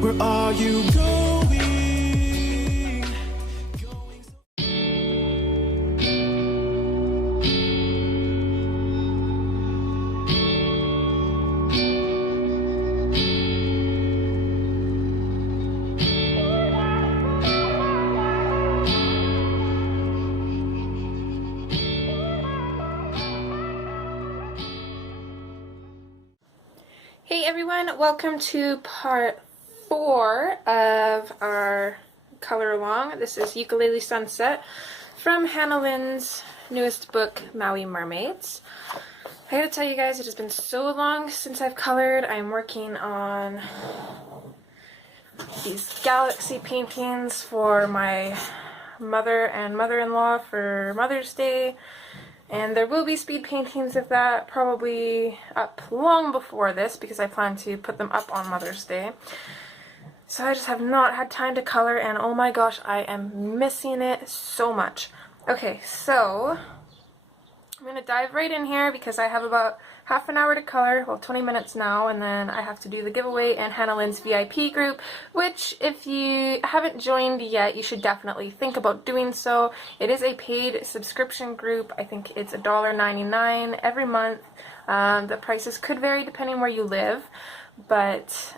Where are you going? Hey everyone, welcome to part 4 of our color along. This is Ukulele Sunset from Hannah Lynn's newest book, Maui Mermaids. I gotta tell you guys, it has been so long since I've colored. I'm working on these galaxy paintings for my mother and mother-in-law for Mother's Day. And there will be speed paintings of that probably up long before this because I plan to put them up on Mother's Day. So I just have not had time to color, and oh my gosh, I am missing it so much. Okay, so I'm going to dive right in here because I have about half an hour to color, well 20 minutes now, and then I have to do the giveaway in Hannah Lynn's VIP group, which if you haven't joined yet, you should definitely think about doing so. It is a paid subscription group. I think it's $1.99 every month. The prices could vary depending where you live, but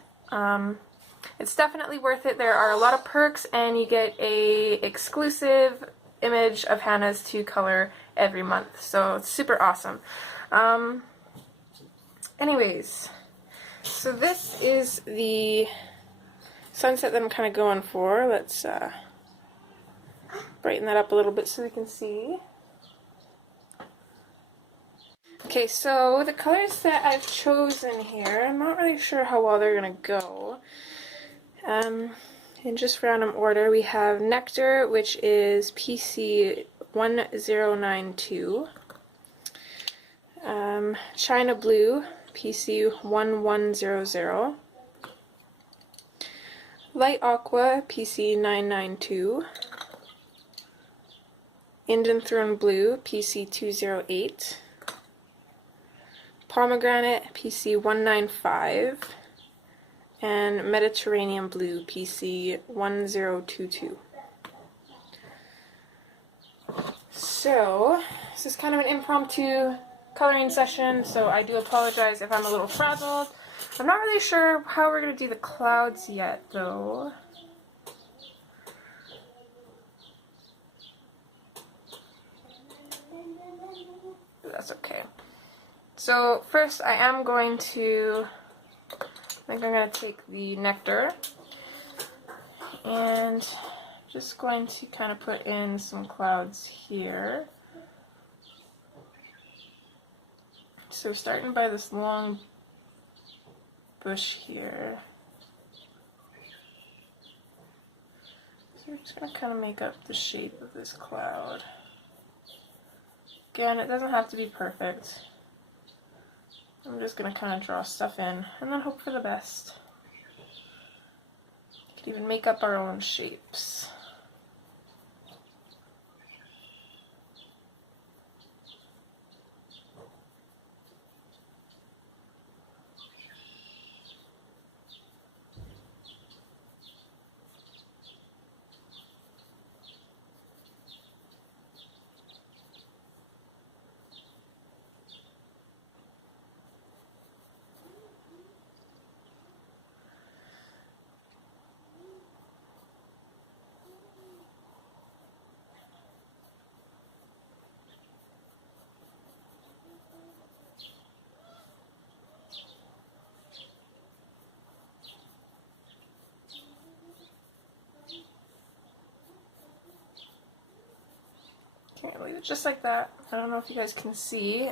it's definitely worth it. There are a lot of perks, and you get a exclusive image of Hannah's to color every month, so it's super awesome. Anyways, so this is the sunset that I'm kind of going for. Let's brighten that up a little bit so we can see. Okay, so the colors that I've chosen here, I'm not really sure how well they're going to go. In just random order, we have Nectar, which is PC 1092, China Blue, PC 1100, Light Aqua, PC 992, Indian Throne Blue, PC 208, Pomegranate, PC 195, and Mediterranean Blue, PC 1022. So, this is kind of an impromptu coloring session, so I do apologize if I'm a little frazzled. I'm not really sure how we're going to do the clouds yet, though. But that's okay. So, first I am going to, I think I'm going to take the Nectar, and just going to kind of put in some clouds here. So starting by this long bush here. So we're just going to kind of make up the shape of this cloud. Again, it doesn't have to be perfect. I'm just going to kind of draw stuff in and then hope for the best. We could even make up our own shapes. Okay, leave it just like that. I don't know if you guys can see.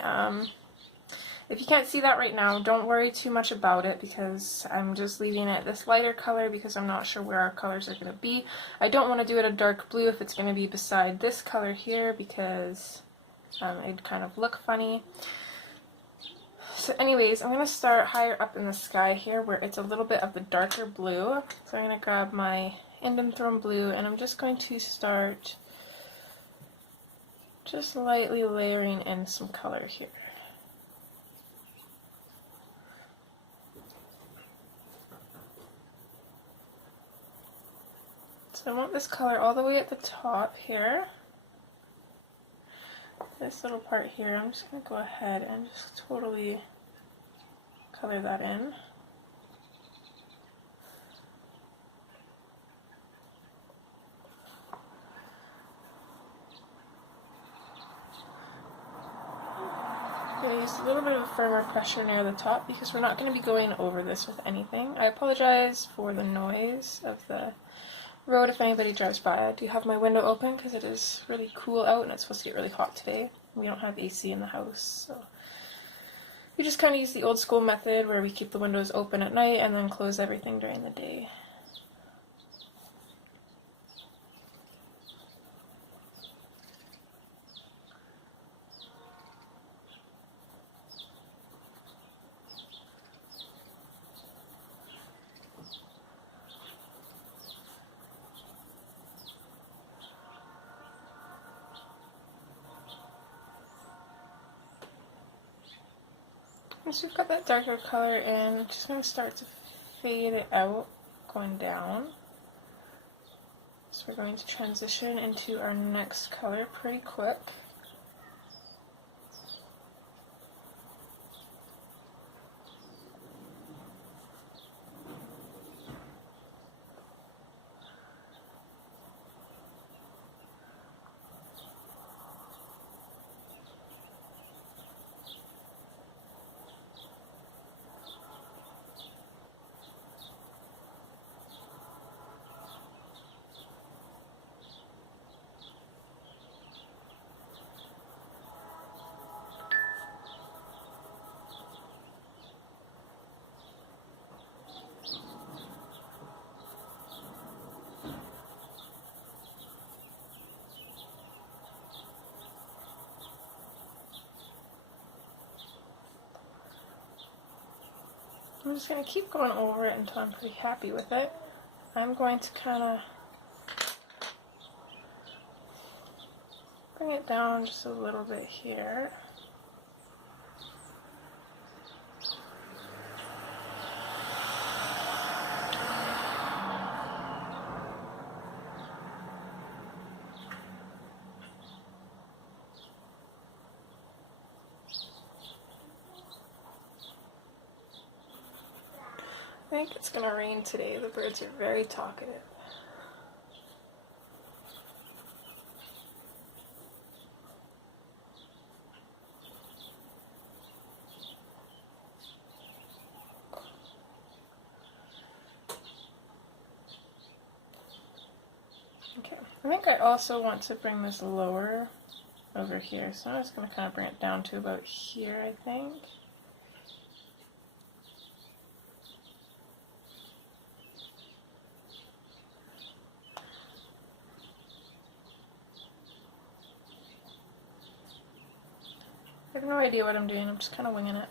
If you can't see that right now, don't worry too much about it because I'm just leaving it this lighter color because I'm not sure where our colors are going to be. I don't want to do it a dark blue if it's going to be beside this color here because it'd kind of look funny. So anyways, I'm going to start higher up in the sky here where it's a little bit of the darker blue. So I'm going to grab my Indian Throne Blue and I'm just going to start just lightly layering in some color here. So I want this color all the way at the top here. This little part here, I'm just going to go ahead and just totally color that in. Use a little bit of a firmer pressure near the top because we're not going to be going over this with anything. I apologize for the noise of the road if anybody drives by. I do have my window open because it is really cool out and it's supposed to get really hot today. We don't have AC in the house, so we just kind of use the old school method where we keep the windows open at night and then close everything during the day. Once we've got that darker color in, I'm just going to start to fade it out, going down. So we're going to transition into our next color pretty quick. I'm just going to keep going over it until I'm pretty happy with it. I'm going to kind of bring it down just a little bit here. I think it's going to rain today. The birds are very talkative. Okay, I think I also want to bring this lower over here. So I'm just going to kind of bring it down to about here, I think. I have no idea what I'm doing, I'm just kind of winging it.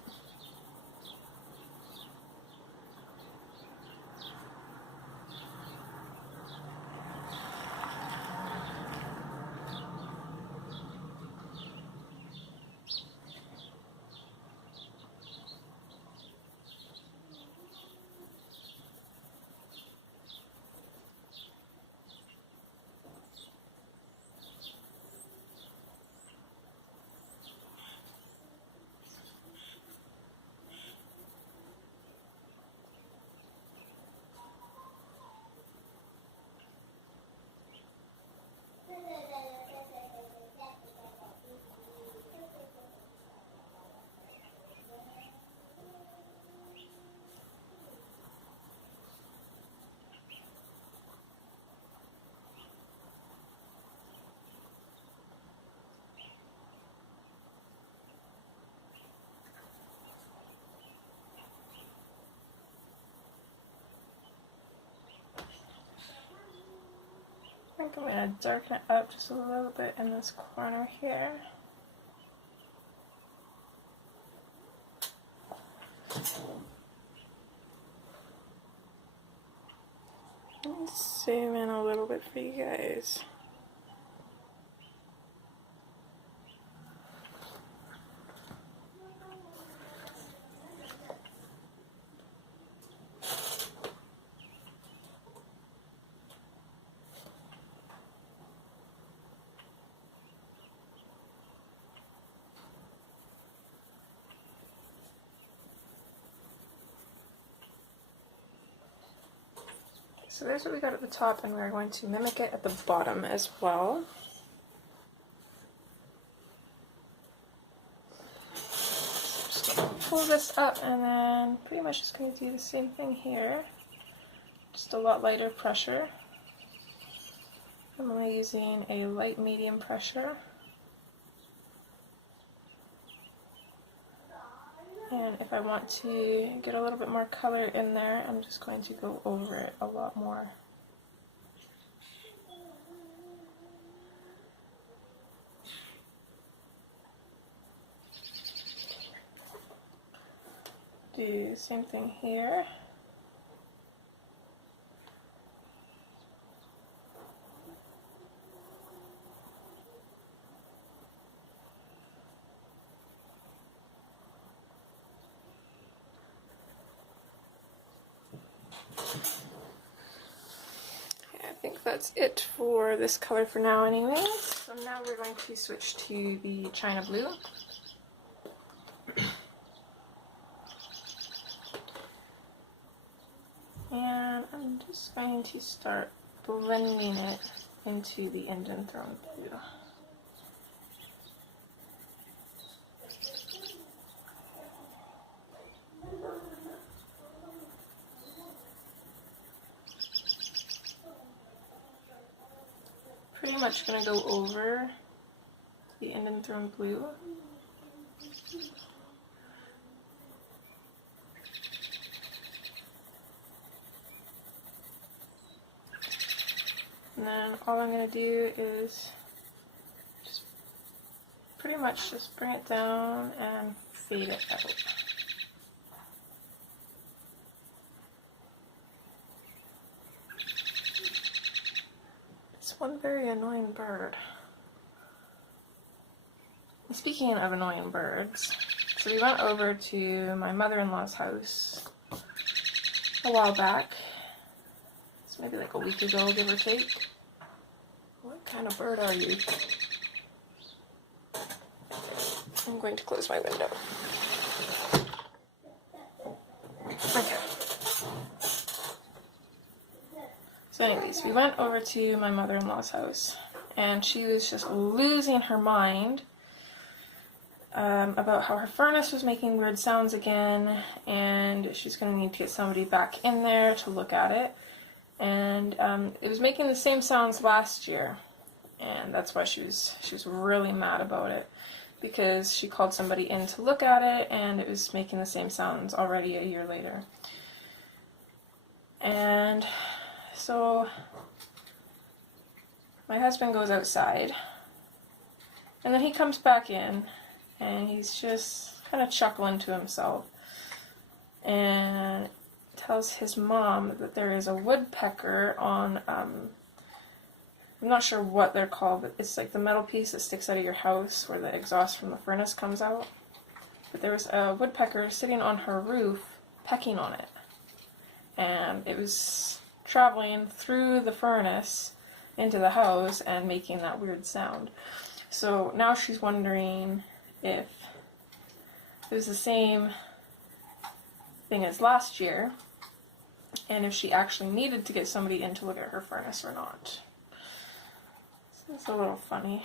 I think I'm going to darken it up just a little bit in this corner here. Let's zoom in a little bit for you guys. So there's what we got at the top, and we're going to mimic it at the bottom as well. Just going to pull this up, and then pretty much just going to do the same thing here. Just a lot lighter pressure. I'm only using a light medium pressure. And if I want to get a little bit more color in there, I'm just going to go over it a lot more. Do the same thing here. I think that's it for this color for now anyways. So now we're going to switch to the China Blue. And I'm just going to start blending it into the Indian Throne Blue. Pretty much going to go over the Indian Throne Blue. And then all I'm going to do is just pretty much just bring it down and fade it out. It's one very annoying bird. Speaking of annoying birds, so we went over to my mother-in-law's house a while back. It's maybe like a week ago, give or take. What kind of bird are you? I'm going to close my window. Okay. So anyways, we went over to my mother-in-law's house, and she was just losing her mind about how her furnace was making weird sounds again, and she's going to need to get somebody back in there to look at it. And it was making the same sounds last year, and that's why she was really mad about it, because she called somebody in to look at it, and it was making the same sounds already a year later. And so my husband goes outside, and then he comes back in, and he's just kind of chuckling to himself, and tells his mom that there is a woodpecker on, I'm not sure what they're called, but it's like the metal piece that sticks out of your house where the exhaust from the furnace comes out. But there was a woodpecker sitting on her roof, pecking on it. And it was traveling through the furnace into the house and making that weird sound. So now she's wondering if it was the same thing as last year, and if she actually needed to get somebody in to look at her furnace or not. So it's a little funny.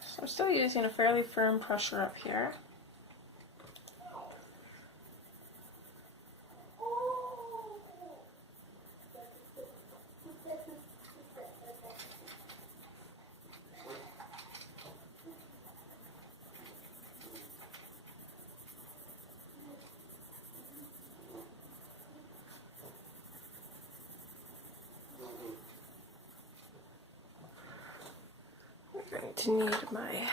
So I'm still using a fairly firm pressure up here. I'm going to need my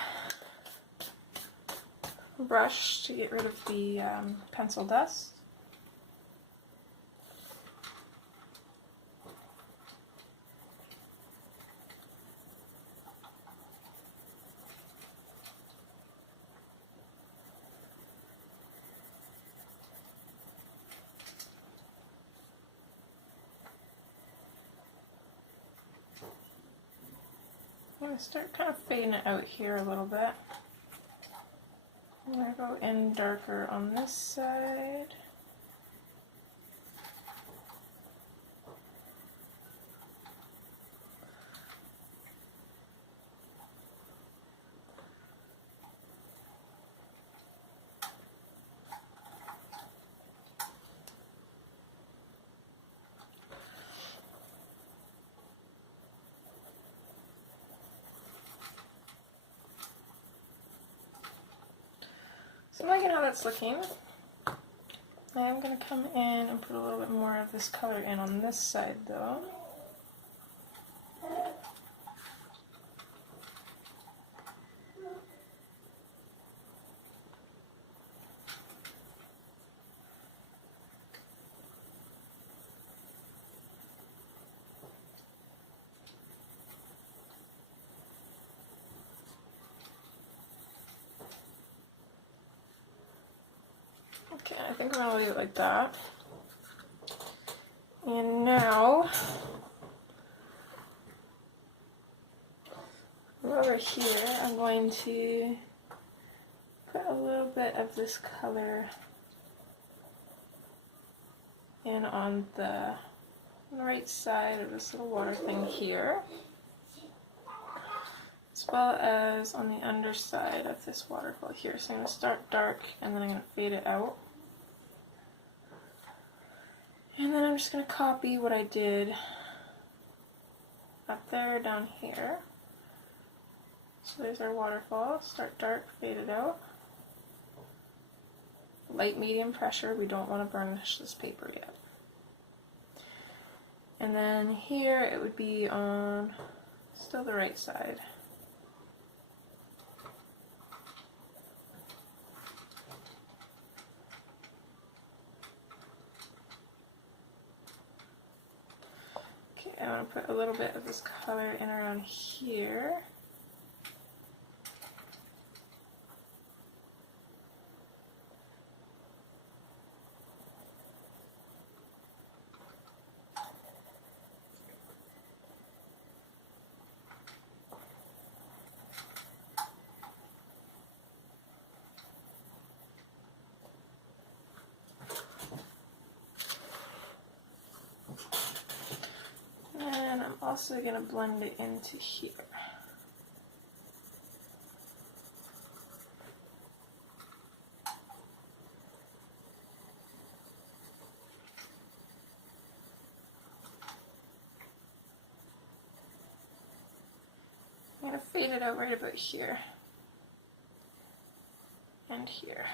brush to get rid of the pencil dust. I'm going to start kind of fading it out here a little bit. I'm going to go in darker on this side. So I'm liking how that's looking. I am going to come in and put a little bit more of this color in on this side though. Okay, I think I'm going to leave it like that. And now, over here, I'm going to put a little bit of this color in on the right side of this little water thing here, as well as on the underside of this waterfall here. So I'm going to start dark and then I'm going to fade it out. And then I'm just going to copy what I did up there down here. So there's our waterfall. Start dark, fade it out. Light medium pressure, we don't want to burnish this paper yet. And then here it would be on still the right side. I'm going to put a little bit of this color in around here. And I'm also going to blend it into here. I'm going to fade it out right about here and here.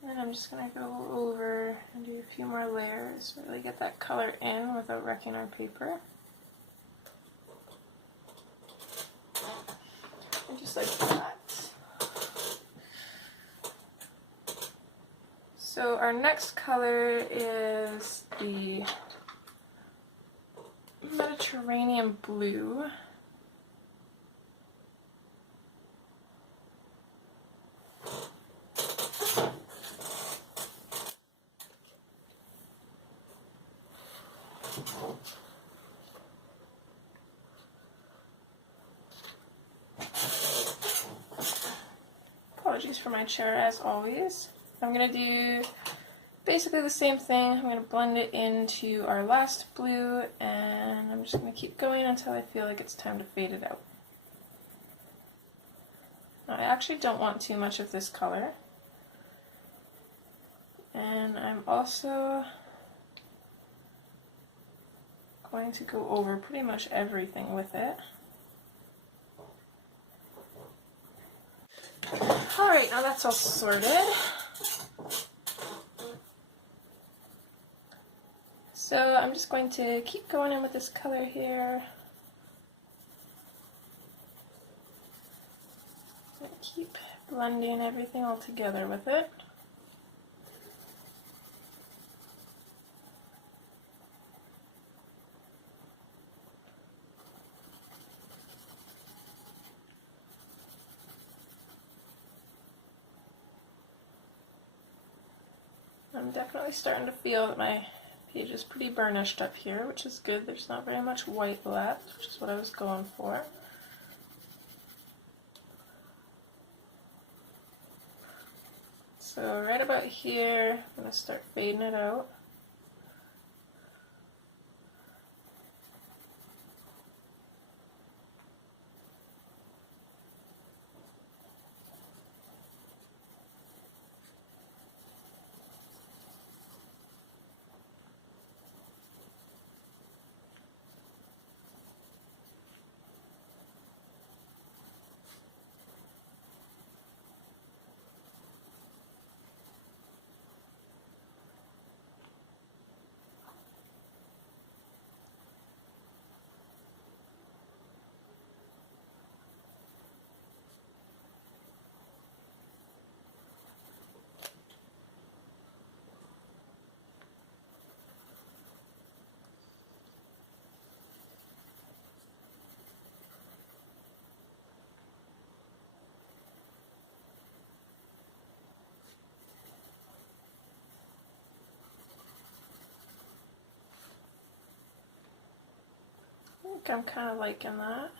And then I'm just going to go over and do a few more layers, really get that color in without wrecking our paper. And just like that. So our next color is the Mediterranean blue. Apologies for my chair as always. I'm going to do basically the same thing. I'm going to blend it into our last blue and I'm just going to keep going until I feel like it's time to fade it out. Now, I actually don't want too much of this color. And I'm also going to go over pretty much everything with it. Alright, now that's all sorted. So I'm just going to keep going in with this color here. Keep blending everything all together with it. I'm definitely starting to feel that my Paige is pretty burnished up here, which is good. There's not very much white left, which is what I was going for. So right about here, I'm going to start fading it out. I think I'm kind of liking that.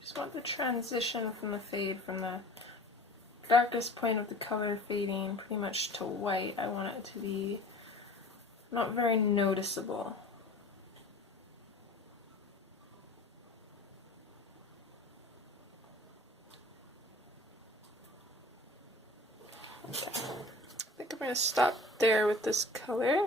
Just want the transition from the fade, from the darkest point of the color fading pretty much to white. I want it to be not very noticeable. Okay. I think I'm going to stop there with this color.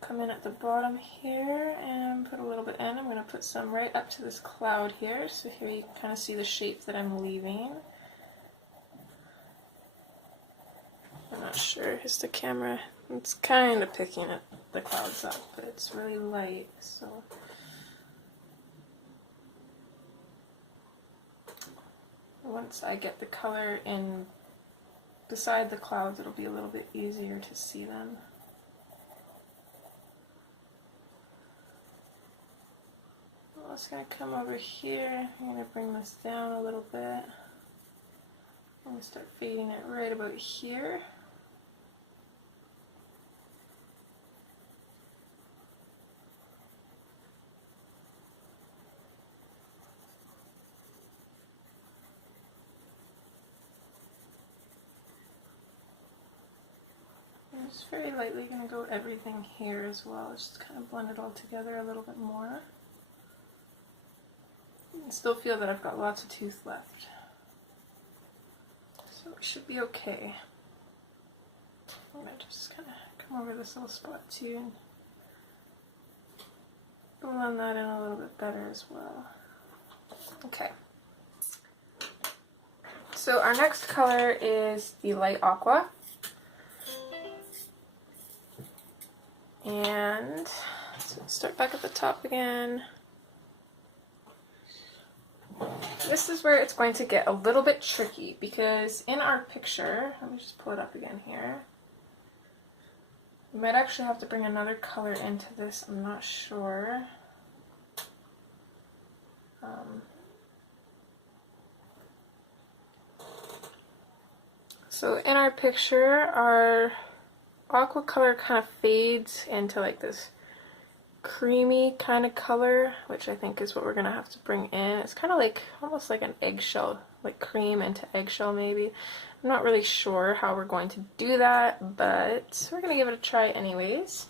Come in at the bottom here and put a little bit in. I'm going to put some right up to this cloud here, so here you can kind of see the shape that I'm leaving. I'm not sure, it's the camera, it's kind of picking it, the clouds up, but it's really light, so. Once I get the color in beside the clouds, it'll be a little bit easier to see them. I'm just going to come over here, I'm going to bring this down a little bit. I'm going to start fading it right about here. I'm just very lightly going to go everything here as well, just kind of blend it all together a little bit more. I still feel that I've got lots of tooth left, so it should be okay. I'm going to just kind of come over this little spot too and blend that in a little bit better as well. Okay. So our next color is the light aqua. And so start back at the top again. This is where it's going to get a little bit tricky, because in our picture, let me just pull it up again here. You might actually have to bring another color into this, I'm not sure. So in our picture, our aqua color kind of fades into like this creamy kind of color, which I think is what we're gonna have to bring in. It's kind of like almost like an eggshell, like cream into eggshell maybe. I'm not really sure how we're going to do that, but we're gonna give it a try anyways.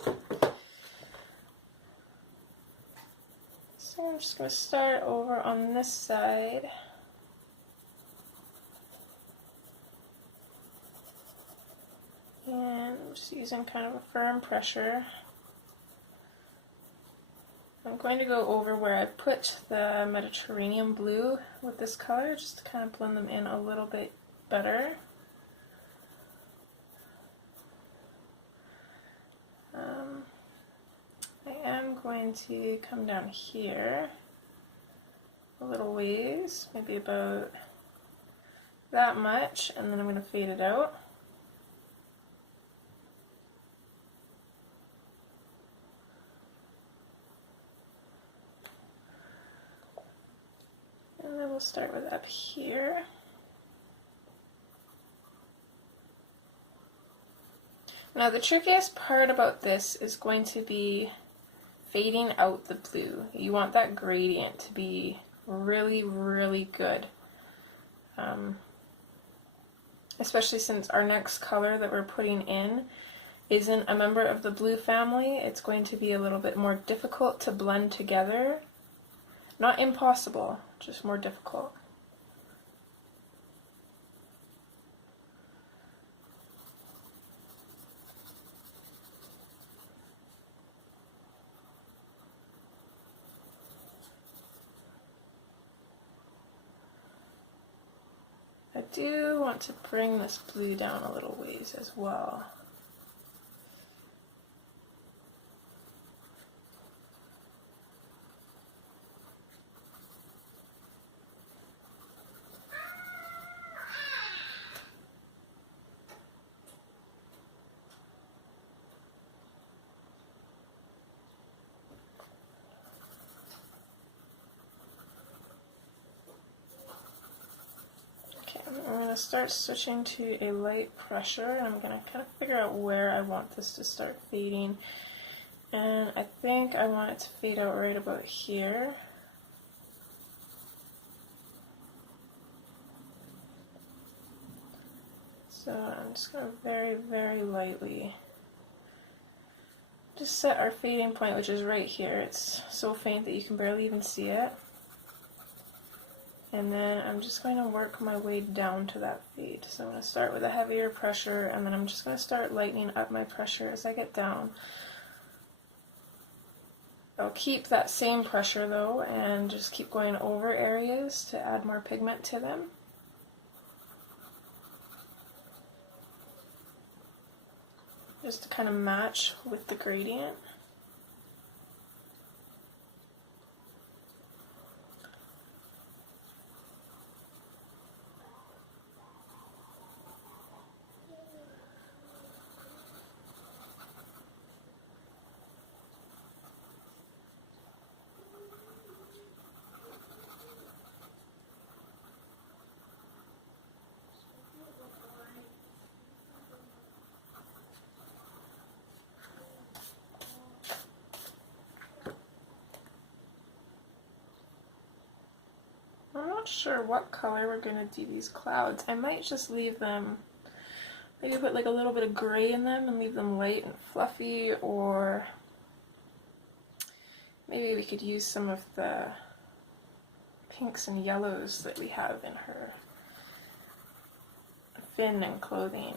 So I'm just gonna start over on this side. And I'm just using kind of a firm pressure. I'm going to go over where I put the Mediterranean blue with this color, just to kind of blend them in a little bit better. I am going to come down here a little ways, maybe about that much, and then I'm going to fade it out. And then we'll start with up here. Now the trickiest part about this is going to be fading out the blue. You want that gradient to be really, really good. Especially since our next color that we're putting in isn't a member of the blue family, it's going to be a little bit more difficult to blend together. Not impossible, just more difficult. I do want to bring this blue down a little ways as well. I'm going to start switching to a light pressure, and I'm going to kind of figure out where I want this to start fading. And I think I want it to fade out right about here. So I'm just going to very, very lightly just set our fading point, which is right here. It's so faint that you can barely even see it. And then I'm just going to work my way down to that fade. So I'm going to start with a heavier pressure, and then I'm just going to start lightening up my pressure as I get down. I'll keep that same pressure though, and just keep going over areas to add more pigment to them. Just to kind of match with the gradient. I'm not sure what color we're going to do these clouds. I might just leave them, maybe put like a little bit of gray in them and leave them light and fluffy, or maybe we could use some of the pinks and yellows that we have in her fin and clothing.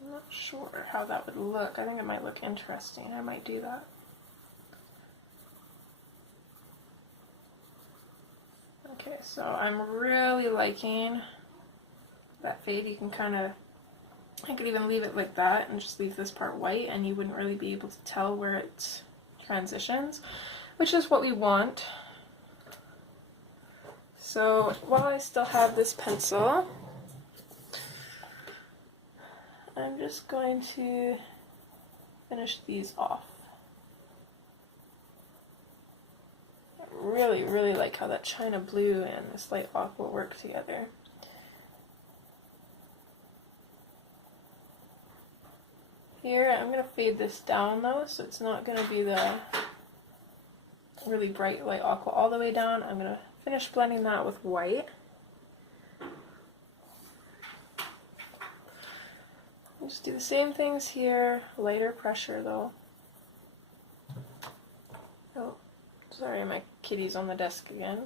I'm not sure how that would look. I think it might look interesting. I might do that. Okay, so I'm really liking that fade. You can kind of, I could even leave it like that and just leave this part white, and you wouldn't really be able to tell where it transitions, which is what we want. So while I still have this pencil, I'm just going to finish these off. Really, really like how that china blue and this light aqua work together. Here, I'm going to fade this down though, so it's not going to be the really bright light aqua all the way down. I'm going to finish blending that with white. Just do the same things here, lighter pressure though. Oh. Sorry, my kitty's on the desk again.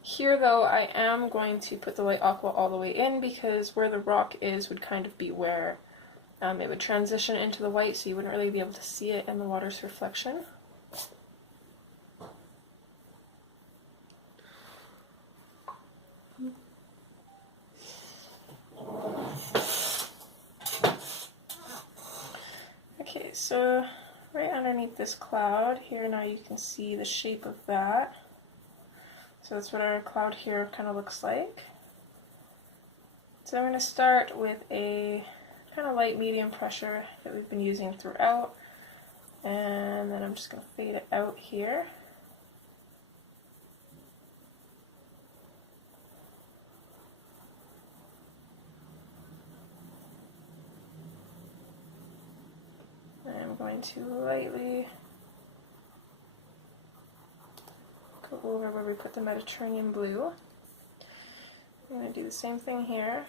Here though, I am going to put the light aqua all the way in, because where the rock is would kind of be where it would transition into the white, so you wouldn't really be able to see it in the water's reflection. Okay, so right underneath this cloud here, now you can see the shape of that. So that's what our cloud here kind of looks like. So I'm going to start with a kind of light medium pressure that we've been using throughout, and then I'm just going to fade it out here. I'm going to lightly go over where we put the Mediterranean blue. I'm going to do the same thing here.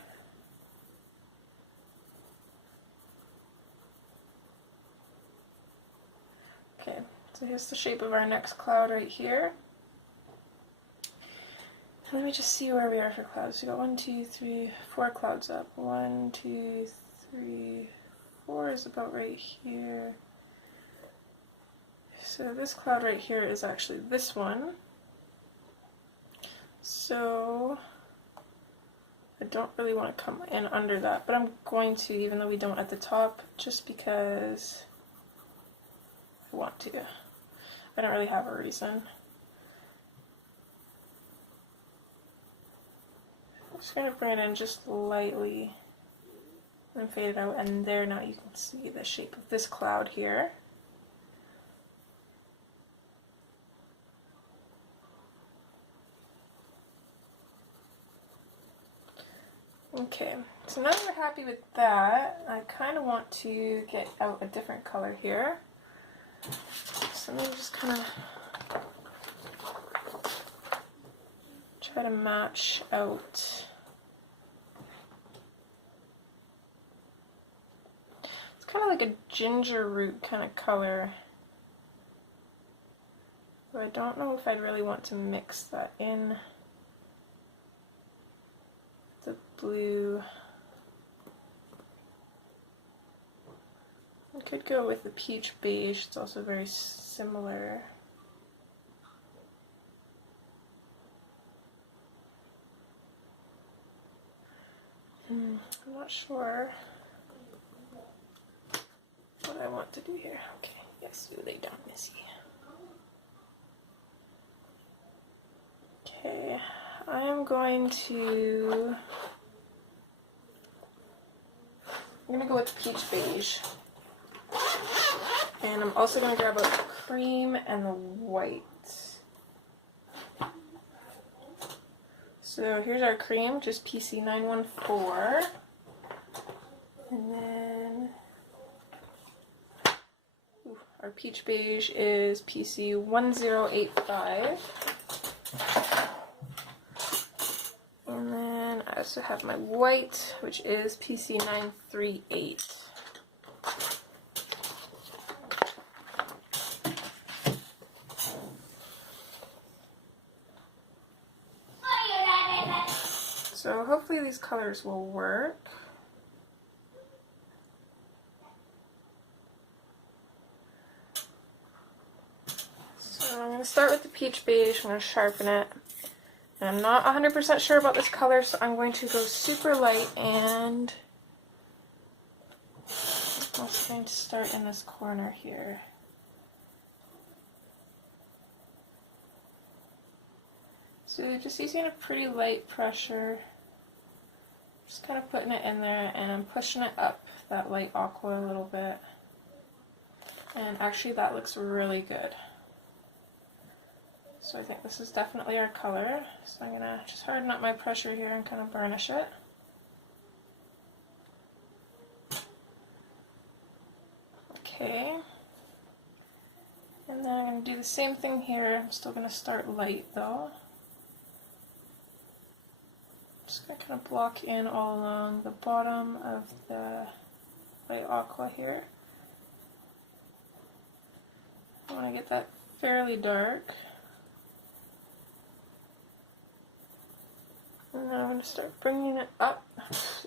Okay, so here's the shape of our next cloud right here. Let me just see where we are for clouds. We got 1, 2, 3, 4 clouds up. 1, 2, 3, 4 is about right here. So this cloud right here is actually this one. So I don't really want to come in under that, but I'm going to, even though we don't at the top, just because I want to. I don't really have a reason. I'm just going to bring it in just lightly and fade it out, and there now you can see the shape of this cloud here. Okay, so now that we're happy with that, I kind of want to get out a different color here. So let me just kind of try to match out. It's kind of like a ginger root kind of color. But I don't know if I'd really want to mix that in. The blue. I could go with the peach beige, it's also very similar. I'm not sure what I want to do here. Okay, yes, you lay down, Missy. Okay, I am going to go with peach beige. And I'm also going to grab a cream and the white. So here's our cream, just PC914. And then our peach beige is PC1085. And then I also have my white, which is PC938. So hopefully these colors will work. So I'm going to start with the peach beige, I'm going to sharpen it. And I'm not 100% sure about this color, so I'm going to go super light, and I'm also going to start in this corner here. So just using a pretty light pressure, just kind of putting it in there, and I'm pushing it up that light aqua a little bit. And actually that looks really good. So I think this is definitely our color. So I'm going to just harden up my pressure here and kind of burnish it. Okay. And then I'm going to do the same thing here. I'm still going to start light though. Just going to kind of block in all along the bottom of the light aqua here. I want to get that fairly dark. And then I'm going to start bringing it up.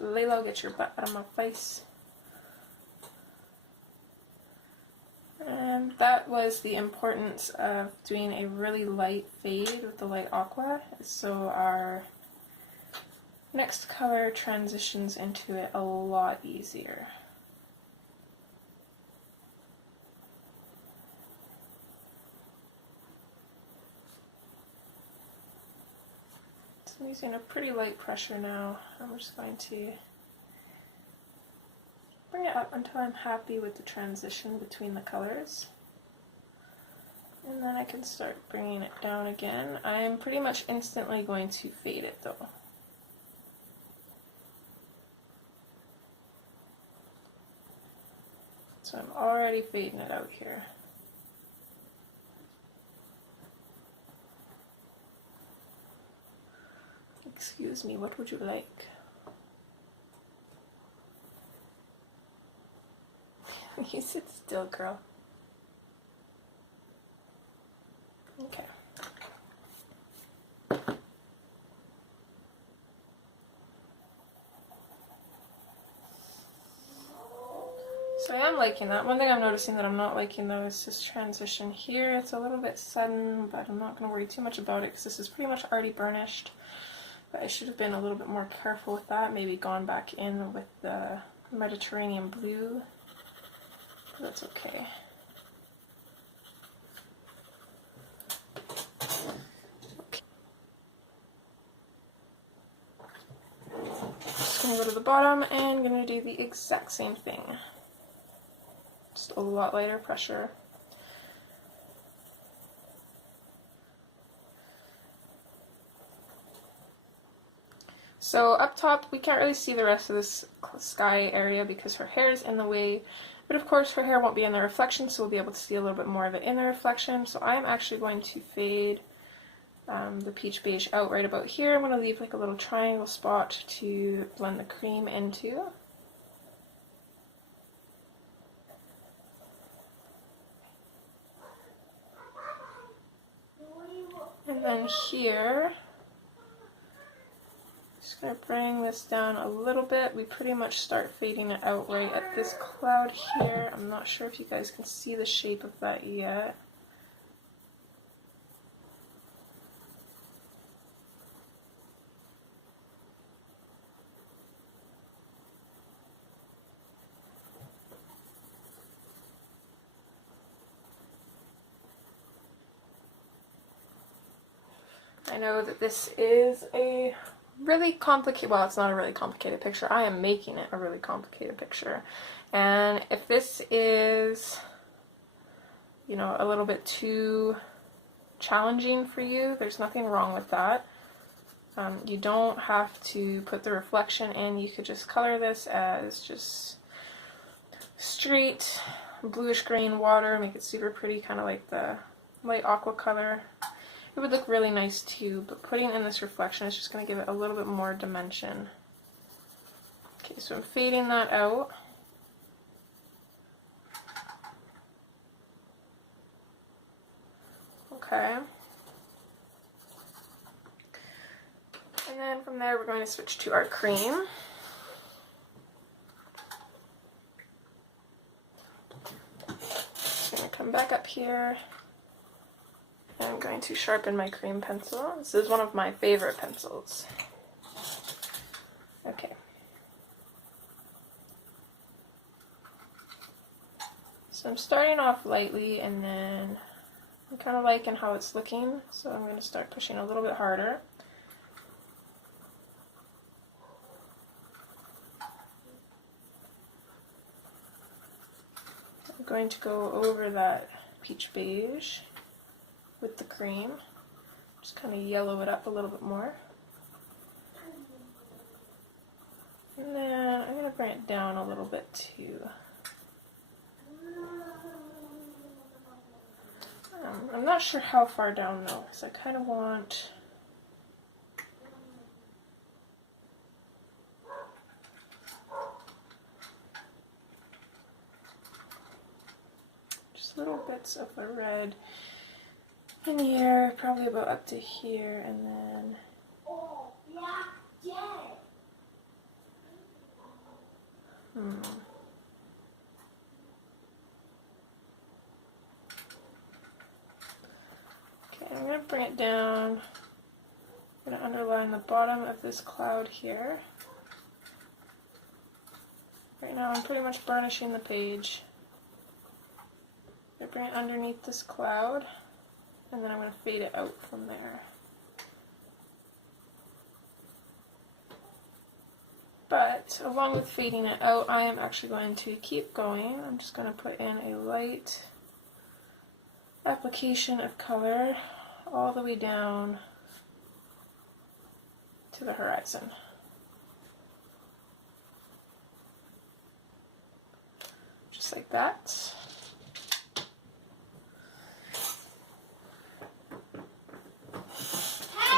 Layla, get your butt out of my face. And that was the importance of doing a really light fade with the light aqua, so our next color transitions into it a lot easier. I'm using a pretty light pressure now. I'm just going to bring it up until I'm happy with the transition between the colors. And then I can start bringing it down again. I am pretty much instantly going to fade it though. So I'm already fading it out here. Excuse me, what would you like? You sit still, girl. Okay. So I am liking that. One thing I'm noticing that I'm not liking though is this transition here. It's a little bit sudden, but I'm not going to worry too much about it because this is pretty much already burnished. But I should have been a little bit more careful with that. Maybe gone back in with the Mediterranean blue. But that's okay. Just going to go to the bottom and going to do the exact same thing. Just a lot lighter pressure. So up top, we can't really see the rest of this Skyee area because her hair is in the way. But of course, her hair won't be in the reflection, so we'll be able to see a little bit more of it in the reflection. So I'm actually going to fade the peach beige out right about here. I'm going to leave like a little triangle spot to blend the cream into. And then here, just going to bring this down a little bit. We pretty much start fading it out right at this cloud here. I'm not sure if you guys can see the shape of that yet. I know that this is a really complicated, well, it's not a really complicated picture. I am making it a really complicated picture. And if this is, you know, a little bit too challenging for you, there's nothing wrong with that. You don't have to put the reflection in. You could just color this as just straight bluish green water, make it super pretty, kind of like the light aqua color. It would look really nice too, but putting in this reflection is just going to give it a little bit more dimension. Okay, so I'm fading that out. Okay. And then from there we're going to switch to our cream. Just going to come back up here. I'm going to sharpen my cream pencil. This is one of my favorite pencils. Okay. So I'm starting off lightly and then I'm kind of liking how it's looking, so I'm going to start pushing a little bit harder. I'm going to go over that peach beige with the cream. Just kind of yellow it up a little bit more. And then I'm going to bring it down a little bit too. I'm not sure how far down though, because I kind of want just little bits of the red in here, probably about up to here, and then Okay, I'm going to bring it down. I'm going to underline the bottom of this cloud here. Right now I'm pretty much burnishing the page. I bring it underneath this cloud, and then I'm going to fade it out from there. But along with fading it out, I am actually going to keep going. I'm just going to put in a light application of color all the way down to the horizon. Just just like that.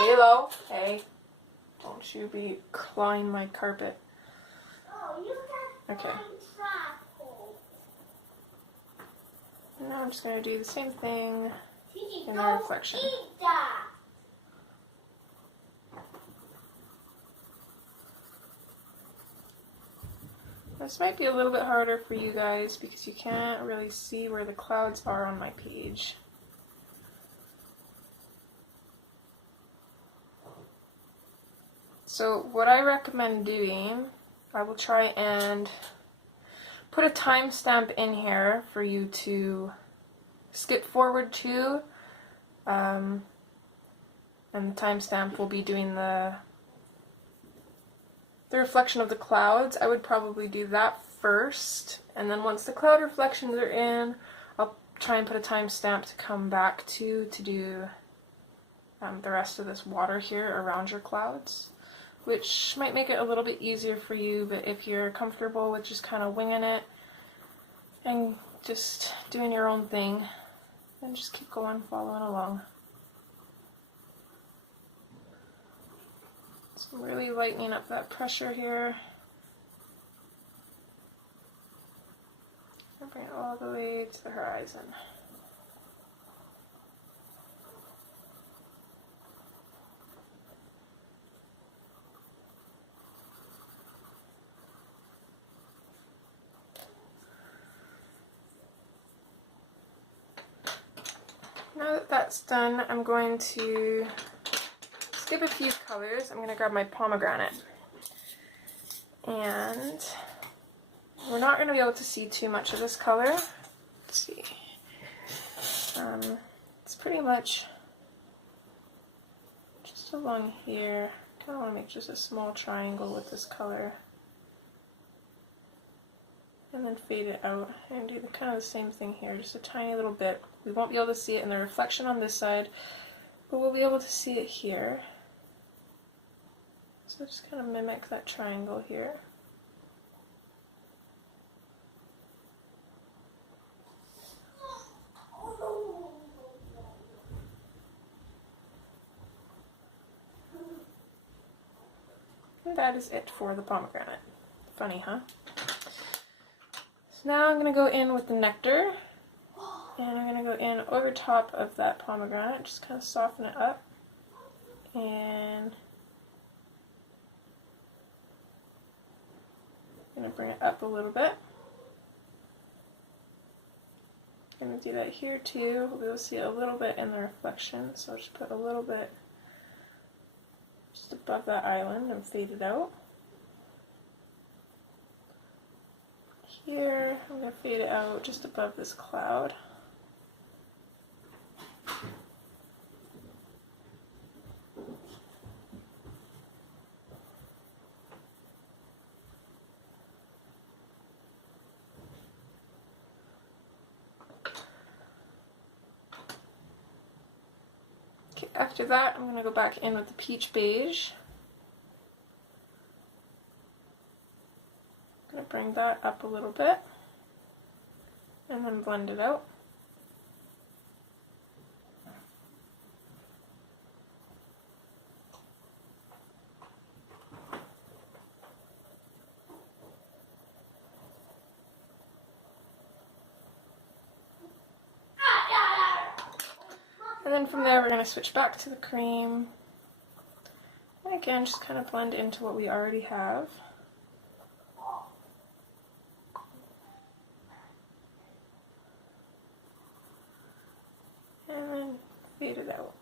Lay low. Hey, don't you be clawing my carpet. Okay. Now I'm just going to do the same thing in the reflection. This might be a little bit harder for you guys because you can't really see where the clouds are on my page. So what I recommend doing, I will try and put a timestamp in here for you to skip forward to, and the timestamp will be doing the reflection of the clouds. I would probably do that first, and then once the cloud reflections are in, I'll try and put a timestamp to come back to do the rest of this water here around your clouds, which might make it a little bit easier for you. But if you're comfortable with just kind of winging it and just doing your own thing, then just keep going, following along. So I'm really lightening up that pressure here. And bring it all the way to the horizon. Now that that's done, I'm going to skip a few colors. I'm going to grab my pomegranate. And we're not going to be able to see too much of this color. Let's see. It's pretty much just along here. I kind of want to make just a small triangle with this color. And then fade it out and do kind of the same thing here, just a tiny little bit. We won't be able to see it in the reflection on this side, but we'll be able to see it here. So just kind of mimic that triangle here. And that is it for the pomegranate. Funny, huh? So now I'm going to go in with the nectar, and I'm going to go in over top of that pomegranate, just kind of soften it up, and I'm going to bring it up a little bit. I'm going to do that here too. We'll be able to see it a little bit in the reflection, so I'll just put a little bit just above that island and fade it out. Here, I'm going to fade it out just above this cloud. Okay, after that, I'm going to go back in with the peach beige. Bring that up a little bit and then blend it out. And then from there we're going to switch back to the cream. And again, just kind of blend into what we already have. And then fade it out.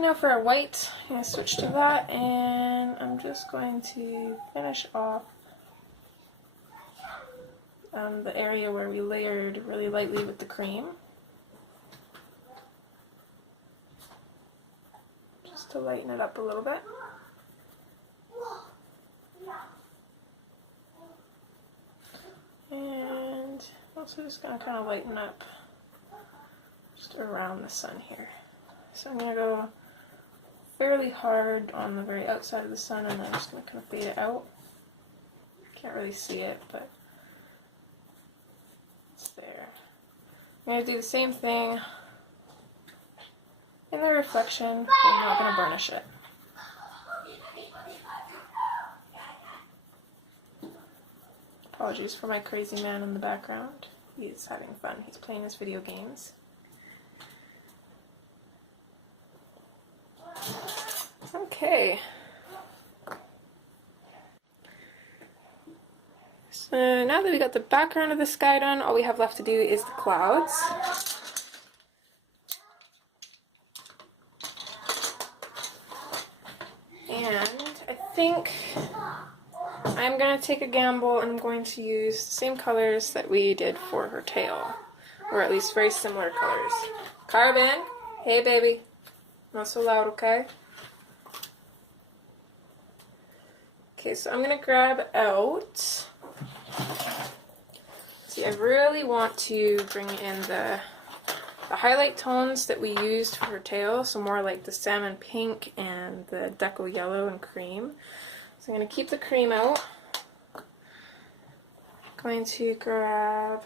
Now for our white, I'm going to switch to that, and I'm just going to finish off the area where we layered really lightly with the cream. Just to lighten it up a little bit. And also just going to kind of lighten up just just around the sun here. So I'm going to go fairly hard on the very outside of the sun, and then I'm just going to kind of fade it out. Can't really see it, but it's there. I'm going to do the same thing in the reflection, but I'm not going to burnish it. Apologies for my crazy man in the background. He's having fun. He's playing his video games. Okay. So now that we got the background of the sky done, all we have left to do is the clouds. And I think I'm going to take a gamble and I'm going to use the same colors that we did for her tail. Or at least very similar colors. Carbon, hey baby. Not so loud, okay? Okay, so I'm going to grab out... See, I really want to bring in the highlight tones that we used for her tail, so more like the salmon pink and the deco yellow and cream. So I'm going to keep the cream out. Going to grab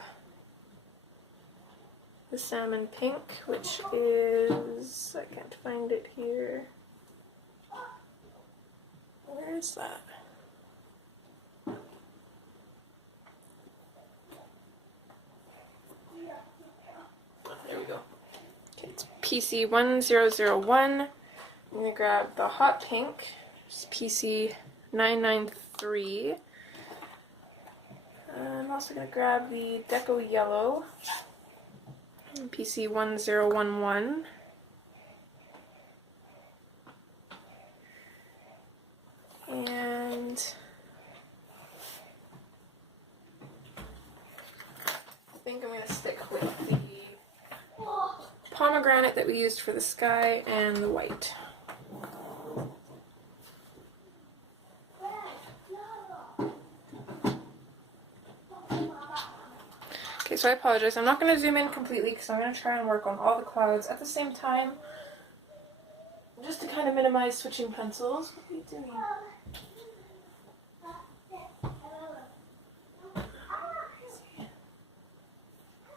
the salmon pink, which is, I can't find it here. Where is that? There we go. Okay, it's PC1001. I'm going to grab the hot pink, which is PC993. I'm also going to grab the deco yellow, PC1011. And I think I'm going to stick with the pomegranate that we used for the sky and the white. Okay, so I apologize. I'm not going to zoom in completely because I'm going to try and work on all the clouds at the same time, just to kind of minimize switching pencils. What are you doing?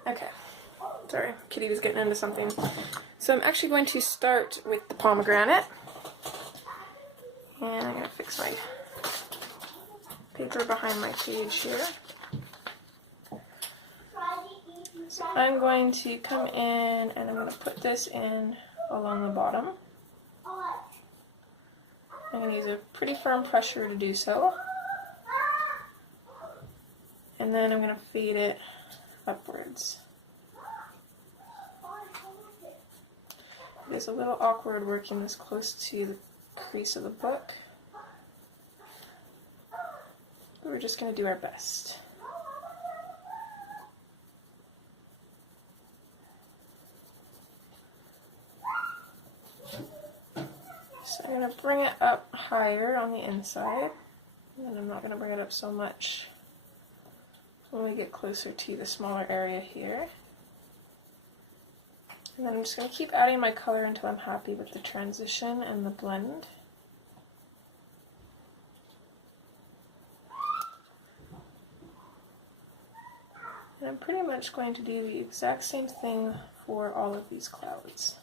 Okay. Sorry, Kitty was getting into something. So I'm actually going to start with the pomegranate. And I'm going to fix my paper behind my page here. So I'm going to come in and I'm going to put this in along the bottom. I'm going to use a pretty firm pressure to do so. And then I'm going to fade it upwards. It's a little awkward working this close to the crease of the book, but we're just going to do our best. So I'm going to bring it up higher on the inside, and then I'm not going to bring it up so much when we get closer to the smaller area here. And then I'm just going to keep adding my color until I'm happy with the transition and the blend. And I'm pretty much going to do the exact same thing for all of these clouds.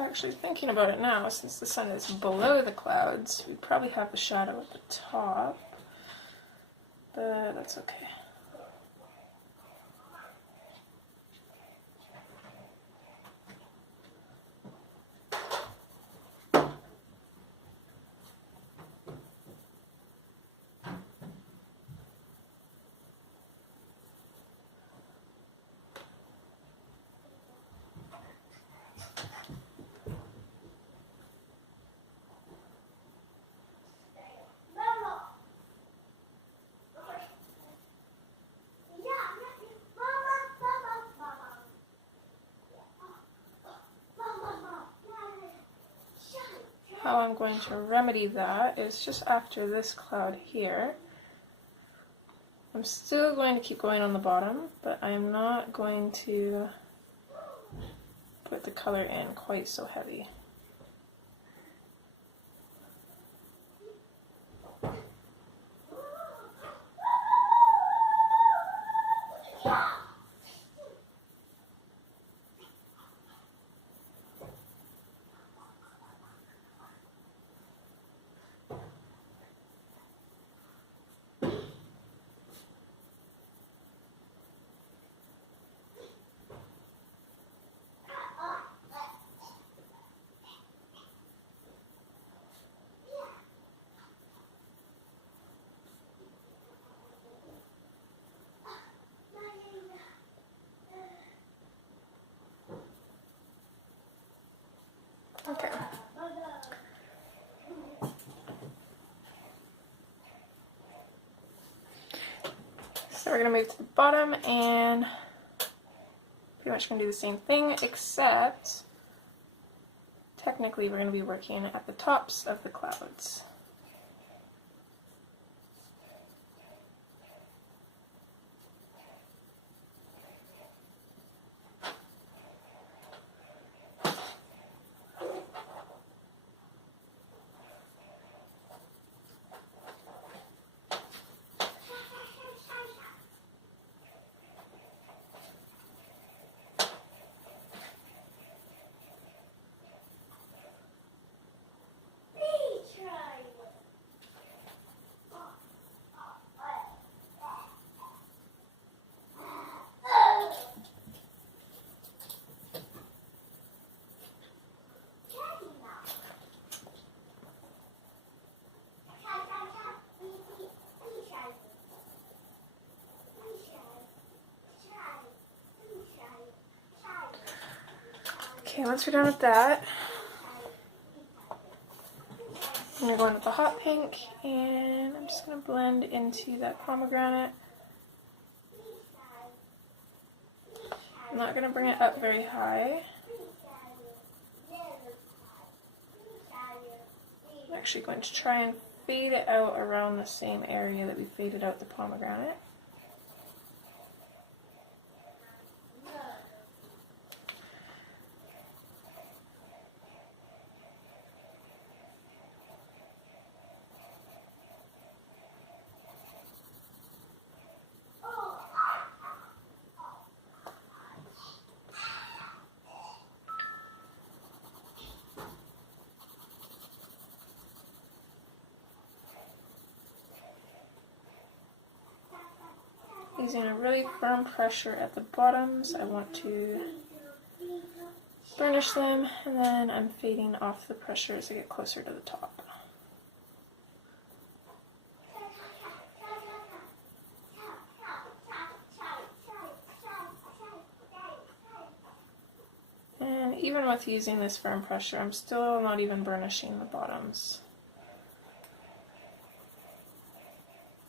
Actually thinking about it now, since the sun is below the clouds, we probably have the shadow at the top, but that's okay. how I'm going to remedy that is just after this cloud here. I'm still going to keep going on the bottom, but I'm not going to put the color in quite so heavy. Okay. So we're going to move to the bottom and pretty much going to do the same thing, except technically we're going to be working at the tops of the clouds. Okay, once we're done with that, I'm going to go in with the hot pink, and I'm just going to blend into that pomegranate. I'm not going to bring it up very high. I'm actually going to try and fade it out around the same area that we faded out the pomegranate. Using a really firm pressure at the bottoms, I want to burnish them, and then I'm fading off the pressure as I get closer to the top. And even with using this firm pressure, I'm still not even burnishing the bottoms.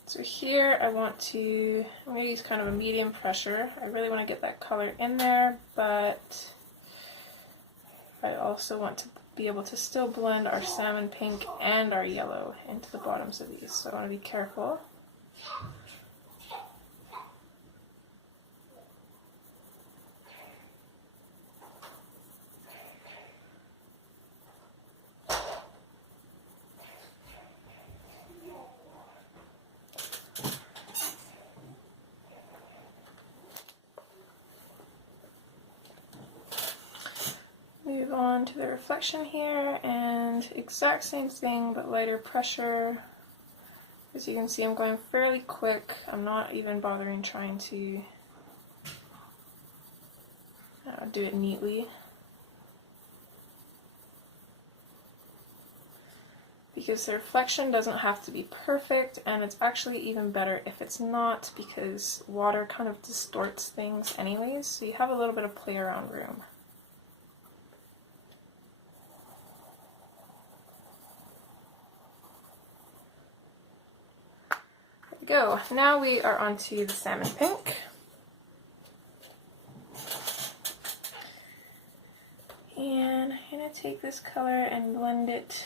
So here I'm going to use kind of a medium pressure. I really want to get that color in there, but I also want to be able to still blend our salmon pink and our yellow into the bottoms of these, so I want to be careful. Move on to the reflection here, and exact same thing but lighter pressure. As you can see, I'm going fairly quick. I'm not even bothering trying to do it neatly, because the reflection doesn't have to be perfect, and it's actually even better if it's not, because water kind of distorts things anyways, so you have a little bit of play around room. Go. Now we are onto the salmon pink. And I'm going to take this color and blend it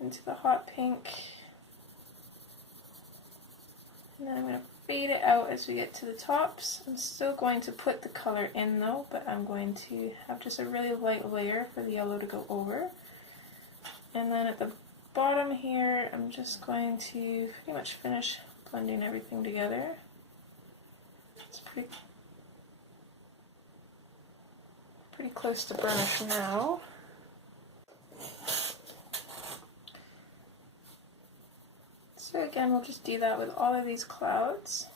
into the hot pink. And then I'm going to fade it out as we get to the tops. I'm still going to put the color in though, but I'm going to have just a really light layer for the yellow to go over. And then at the bottom here, I'm just going to pretty much finish blending everything together. It's pretty close to burnish now. So again, we'll just do that with all of these clouds.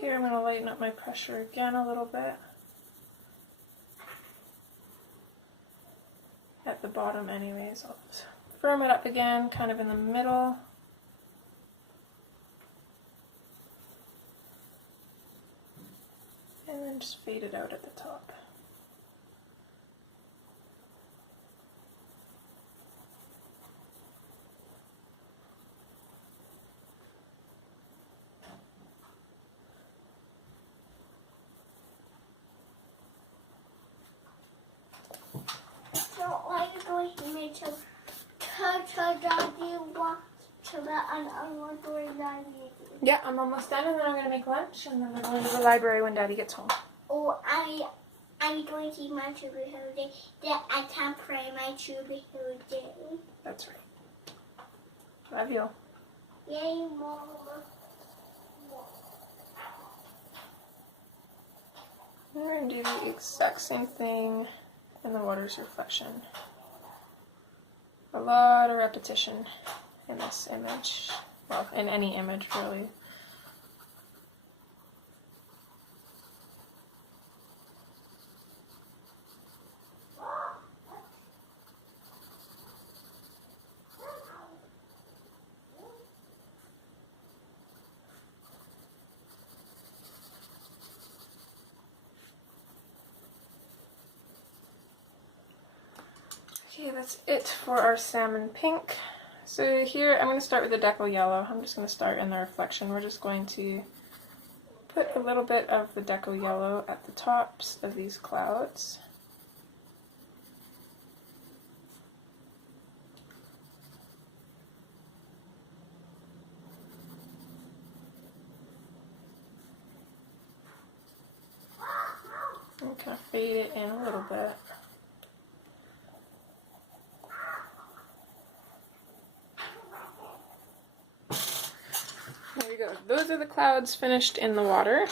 Here I'm going to lighten up my pressure again a little bit. At the bottom anyways. I'll firm it up again, kind of in the middle. And then just fade it out at the top. To Daddy walk to the and I want to Daddy. Yeah, I'm almost done, and then I'm going to make lunch, and then we're going to the library when Daddy gets home. Oh, I'm going to eat my chili day. That I can pray my chili day. That's right. Love you. Yay, Mama. We're going to do the exact same thing in the water's reflection. A lot of repetition in this image, well, in any image really. Okay, that's it for our salmon pink. So here I'm going to start with the deco yellow. I'm just going to start in the reflection. We're just going to put a little bit of the deco yellow at the tops of these clouds. And kind of fade it in a little bit. There we go. Those are the clouds finished in the water.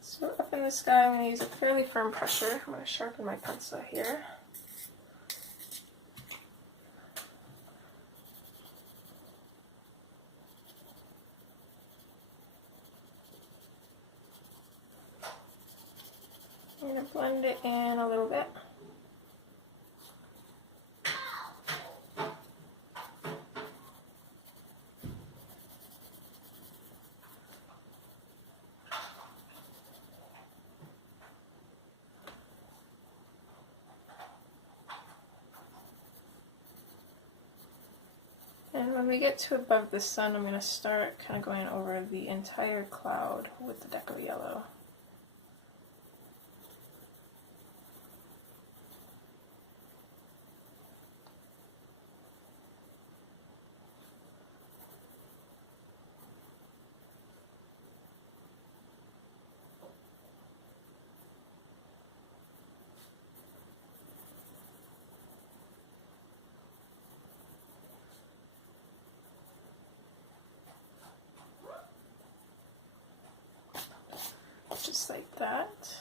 So up in the sky, I'm going to use a fairly firm pressure. I'm going to sharpen my pencil here. I'm going to blend it in a little bit. And when we get to above the sun, I'm going to start kind of going over the entire cloud with the deco yellow. that.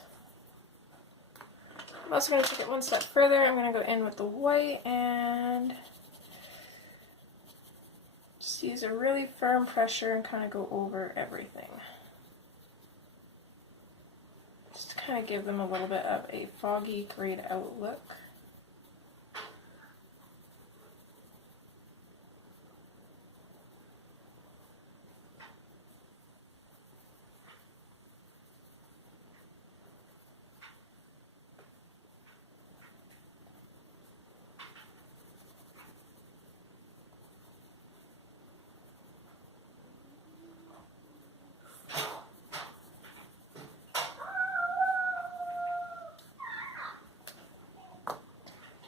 I'm also going to take it one step further. I'm going to go in with the white and just use a really firm pressure and kind of go over everything. Just to kind of give them a little bit of a foggy, grayed out look.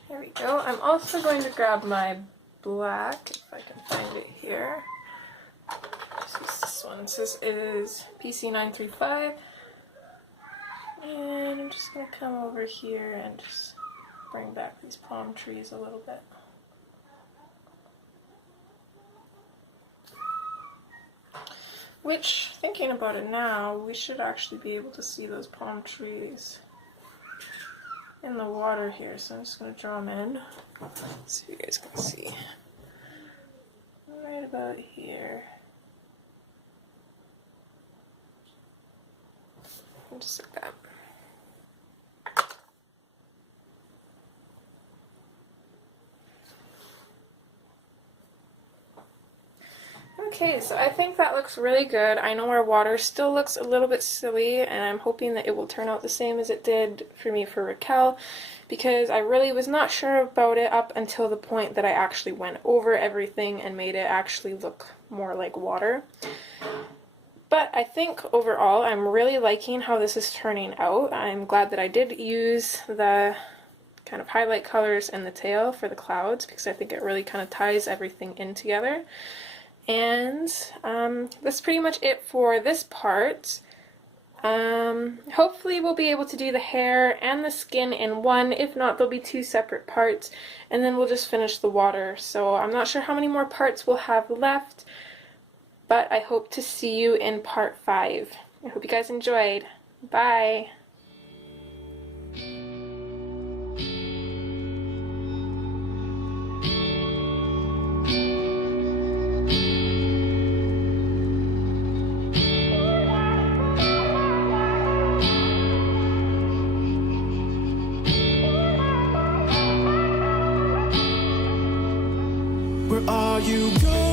There we go. I'm also going to grab my black, if I can find it here. Just use this one. This is PC935. And I'm just going to come over here and just bring back these palm trees a little bit. Which, thinking about it now, we should actually be able to see those palm trees in the water here, so I'm just going to draw them in so you guys can see. Right about here. And just like that. Okay, so I think that looks really good. I know our water still looks a little bit silly, and I'm hoping that it will turn out the same as it did for me for Raquel, because I really was not sure about it up until the point that I actually went over everything and made it actually look more like water. But I think overall I'm really liking how this is turning out. I'm glad that I did use the kind of highlight colors in the tail for the clouds, because I think it really kind of ties everything in together. And that's pretty much it for this part. Hopefully we'll be able to do the hair and the skin in one. If not, there'll be two separate parts, and then we'll just finish the water. So I'm not sure how many more parts we'll have left, but I hope to see you in part 5. I hope you guys enjoyed. Bye! Where are you going?